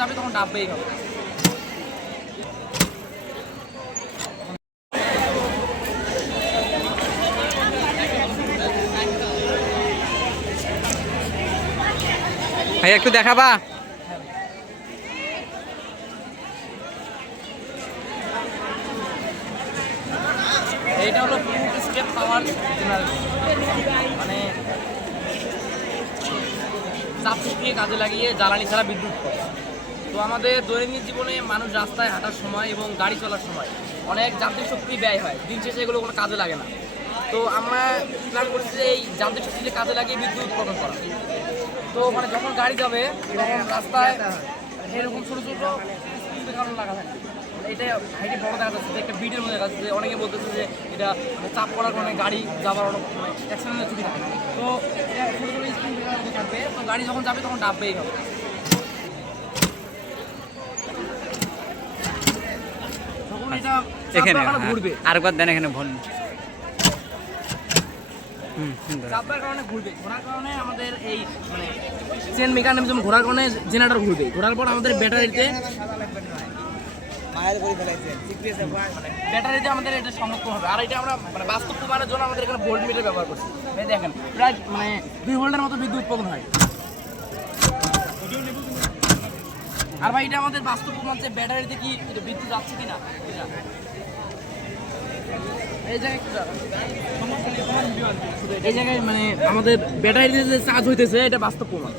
যাবে তখন ডাববেই হবে। ভাই একটু দেখাবা। এইটা হলো ফুড স্টেপ পাওয়ার মানে চাপ শক্তিকে কাজে লাগিয়ে জ্বালানি ছাড়া বিদ্যুৎ পাওয়া। তো আমাদের দৈনন্দিন জীবনে মানুষ রাস্তায় হাঁটার সময় এবং গাড়ি চলার সময় অনেক যান্ত্রিক শক্তি ব্যয় হয়, দিন শেষে এগুলো কোনো কাজে লাগে না। তো আমরা প্ল্যান করেছি যে এই যান্ত্রিক শক্তিকে কাজে লাগিয়ে বিদ্যুৎ উৎপাদন করা। তো মানে যখন গাড়ি যাবে তখন রাস্তায় এরকম ছোটো ছোটো কারণ লাগা থাকে। এটা হাইটে বড় দেখা যাচ্ছে, একটা বিটের মধ্যে দেখা যাচ্ছে। অনেকে বলতেছে যে এটা চাপ পড়ার কারণে গাড়ি যাবার অনেক অ্যাক্সিডেন্টের ঝুঁকি থাকে। তো এটা ছোটো ছোটো স্পিড ব্রেকার থাকবে, তো গাড়ি যখন যাবে তখন ডাববেই হবে। তখন এটা এখানে ঘুরবে, আরেকবার দেন এখানে ভুল চাপবার কারণে ঘুরবে। ঘোরার কারণে আমাদের এই মানে চেন মেকানিজম ঘোরার কারণে জেনারেটর ঘুরবে। ঘোরার পর আমাদের ব্যাটারিতে ব্যাটারিতে আমাদের এটা সংরক্ষণ হবে। আর এটা আমরা মানে বাস্তব প্রমাণের জন্য আমাদের এখানে ভোল্ট মিটার ব্যবহার করছি। এই দেখেন প্রায় মানে 2 ভোল্টের মতো বিদ্যুৎ উৎপাদন হয়। আর ভাই এটা আমাদের বাস্তব প্রমাণ যে ব্যাটারিতে কি বিদ্যুৎ যাচ্ছে কিনা। এই জায়গায় মানে আমাদের ব্যাটারিতে যে চার্জ হইতেছে এটা বাস্তব প্রমাণ।